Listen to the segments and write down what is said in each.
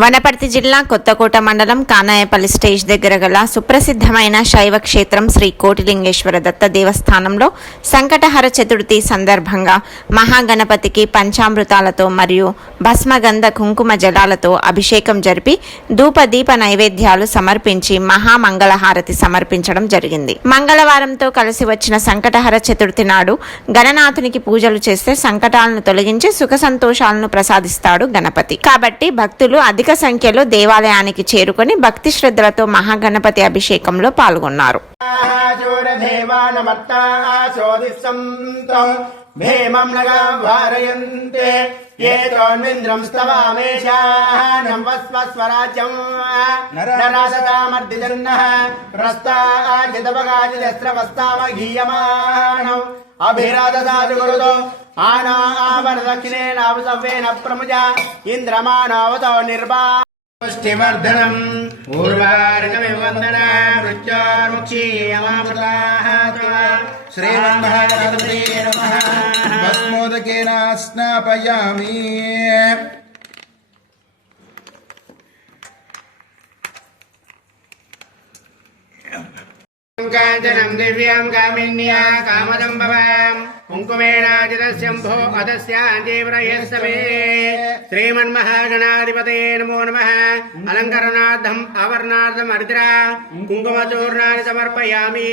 వనపర్తి జిల్లా కొత్తకోట మండలం కానాయపల్లి స్టేజ్ దగ్గర గల సుప్రసిద్ధమైన శైవ క్షేత్రం శ్రీ కోటిలింగేశ్వర దత్త దేవస్థానంలో సంకటహర చతుర్థి సందర్భంగా మహాగణపతికి పంచామృతాలతో మరియు భస్మగంధ కుంకుమ జలాలతో అభిషేకం జరిపి ధూప దీప నైవేద్యాలు సమర్పించి మహామంగళహారతి సమర్పించడం జరిగింది. మంగళవారంతో కలిసి వచ్చిన సంకటహర చతుర్థి నాడు గణనాథునికి పూజలు చేస్తే సంకటాలను తొలగించి సుఖ సంతోషాలను ప్రసాదిస్తాడు గణపతి. కాబట్టి భక్తులు అధిక సంఖ్యలో దేవాలయానికి చేరుకొని భక్తి శ్రద్ధలతో మహాగణపతి అభిషేకంలో పాల్గొన్నారు. चोदिसन्त्रम् भीमं नगवारयन्ते ये चोन्विन्द्रं स्तवामेषानम् वस्वस्वराज्यम् नरासतामर्दिजन्नः प्रस्ताजितपगाजिदस्रवस्तामघीयमाणम् अभिराददातु गुरुतो आना आवरदक्षिणेनावसव्येन प्रमुजा इन्द्रमानावतो निर्वा पुष्टिवर्धनम्। ऊर्वार्कमिव वन्दना मृत्योर्मुक्षीयमामृताः श्रीमन्महागणपते नमः। भस्मोदकेन स्नापयामि काञ्चनम् दिव्याम् कामिन्या कामदम् भवाम् కుంకుమేణాజితశంభో అదస్యాంజీవ్రయేస్తమే శ్రీమన్మహాగణాధిపతయే నమో నమ అలంకరణార్థం ఆవరణార్థం అర్ద్ర కుంకుమచూర్ణాన్ని సమర్పయామి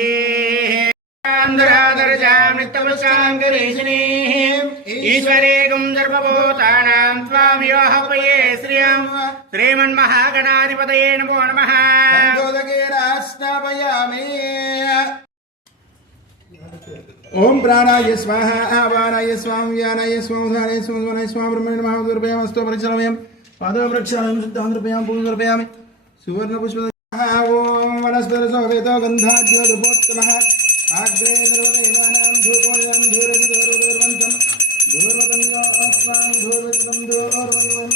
ఈశ్వరేకం సర్వభూతానాం త్వాం యోహపయే శ్రియం శ్రీమన్మహాగణాధిపతయే నమో నమ స్థాపయామి ओम प्राणाय स्वाहा आवाराय स्वाम व्यानाय स्वाम धाराय स्वाम वनाय स्वाम ब्रह्मण महादुर्भयम अस्तो परिचलमयम पादो प्रक्षालयम शुद्धां दर्पयाम पूर्ण दर्पयामि सुवर्ण पुष्प ओम वनस्पति सोभितो गंधाद्यो धूपोत्तमः आग्रे सर्वदेवानां धूपोऽयं धूरति धूर्वदूर्वन्तं धूर्वतं यो धूर्वतं धूर्वं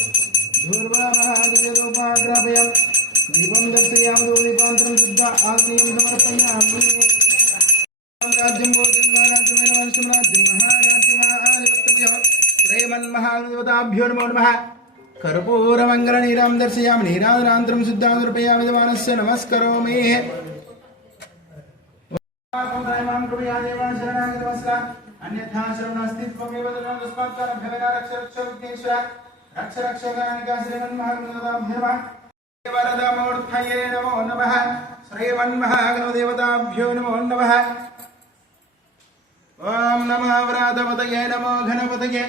धूर्वामहादिव्यरूपाग्रापयं दीपं दर्शयाम धूलिपान्तरं शुद्ध, आग्नेयं समर्पयामि। राज्यं भोजन्माराज्यमेन वंशं राज्यं महाराज्यमाधिपत्यमयो श्रीमन्महादेवताभ्यो नमो नमः कर्पूरमङ्गलनीरां दर्शयामि नीरादरान्तरं शुद्धां कृपयामि देवानस्य नमस्करोमि अन्यथा शरणस्ति त्वमेव तस्मात् कारभ्यः रक्ष रक्ष विघ्नेश्वर रक्ष रक्ष गानिका वरदमूर्धये नमो नमः श्रीमन्महागणदेवताभ्यो नमो नमः ॐ नमः व्रातपतये नमो घनपतये